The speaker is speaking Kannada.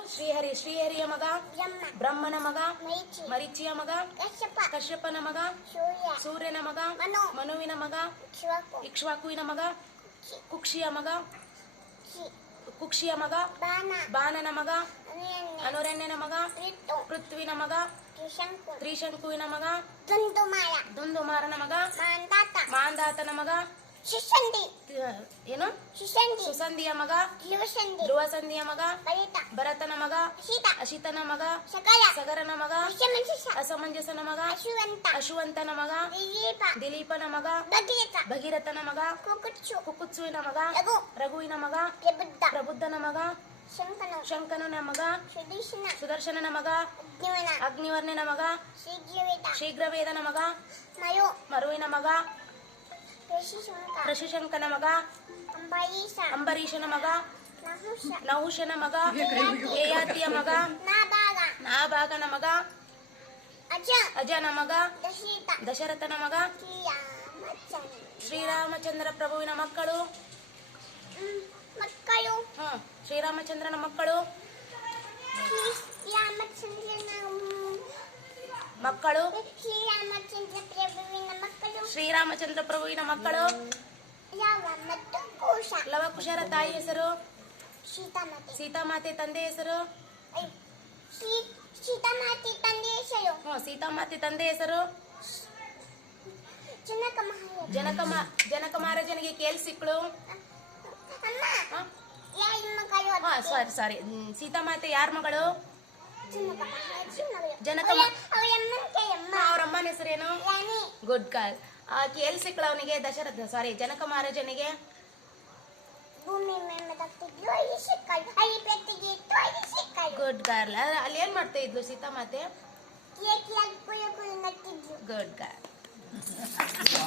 ಶ್ರೀಹರಿಯ ಮಗ ಬ್ರಹ್ಮನ ಮಗ ಮರೀಚಿಯ ಮಗ ಕಶ್ಯಪನ ಮಗ ಸೂರ್ಯನ ಮಗ ಮನುವಿನ ಮಗ ಇಕ್ಷ್ವಾಕುವಿನ ಮಗ ಕುಕ್ಷಿಯ ಮಗ ಬಾಣನ ಮಗ ಅನುರಣ್ಯನ ಮಗ ಪೃಥ್ವಿನ ಮಗ ತ್ರಿಶಂಕುವಿನ ಮಗ ದುಂದುಮಾರನ ಮಗ ಮಾಂದಾತನ ಮಗ ಏನು ಸುಸಂಧಿಯ ಮಗ ಧ್ರುವಸಂಧಿಯ ಮಗ ಭರತನ ಮಗ ಅಶಿತನ ಮಗ ಸಗರನ ಮಗ ಅಸಮಂಜಸನ ಮಗ ಅಶುವಂತನ ಮಗ ದಿಲೀಪನ ಮಗ ಭಗೀರಥನ ಮಗ ಕುಕುತ್ಸುವಿನ ಮಗ ರಘುವಿನ ಮಗ ಪ್ರಬುದ್ಧನ ಮಗ ಶಂಕನನ ಮಗ ಸುದರ್ಶನನ ಮಗ ಅಗ್ನಿವರ್ಣನ ಮಗ ಶೀಘ್ರವೇದನ ಮಗ ಮರುವಿನ ಮಗ ಋಷಿಶಂಕನ ಮಗ ಅಂಬರೀಷನ ಮಗ ನಹುಷನ ಮಗ ಯಯಾತಿಯ ಮಗ ನಾಭಾಗನ ಮಗ ಅಜನ ಮಗ ದಶರಥನ ಮಗ ಶ್ರೀರಾಮಚಂದ್ರ ಪ್ರಭುವಿನ ಮಕ್ಕಳು ಶ್ರೀರಾಮಚಂದ್ರನ ಮಕ್ಕಳು ಶ್ರೀರಾಮಚಂದ್ರ ಪ್ರಭುವಿನ ಮಕ್ಕಳು ಲವಕುಶರ ತಾಯಿ ಹೆಸರು ಸೀತಾಮಾತೆ ತಂದೆ ಹೆಸರು ಸೀತಾಮಾತೆ ತಂದೆ ಹೆಸರು ಜನಕ ಮಹಾರಾಜನಿಗೆ ಕೇಳಿಸಿಕ್ಳು ಸಾರಿ ಸೀತಾಮಾತೆ ಯಾರ ಮಗಳು ಅವ್ರ ಅಮ್ಮನ ಹೆಸರೇನು ಗುಡ್ ಗರ್ಲ್ ಕೇಳಿಸಿಕ್ಳು ಅವನಿಗೆ ಜನಕ ಮಹಾರಾಜನಿಗೆ ಗುಡ್ ಗರ್ಲ್ ಅಲ್ಲಿ ಏನ್ ಮಾಡ್ತಾ ಇದ್ಲು ಸೀತಾಮಾತೆ ಗುಡ್ ಗರ್ಲ್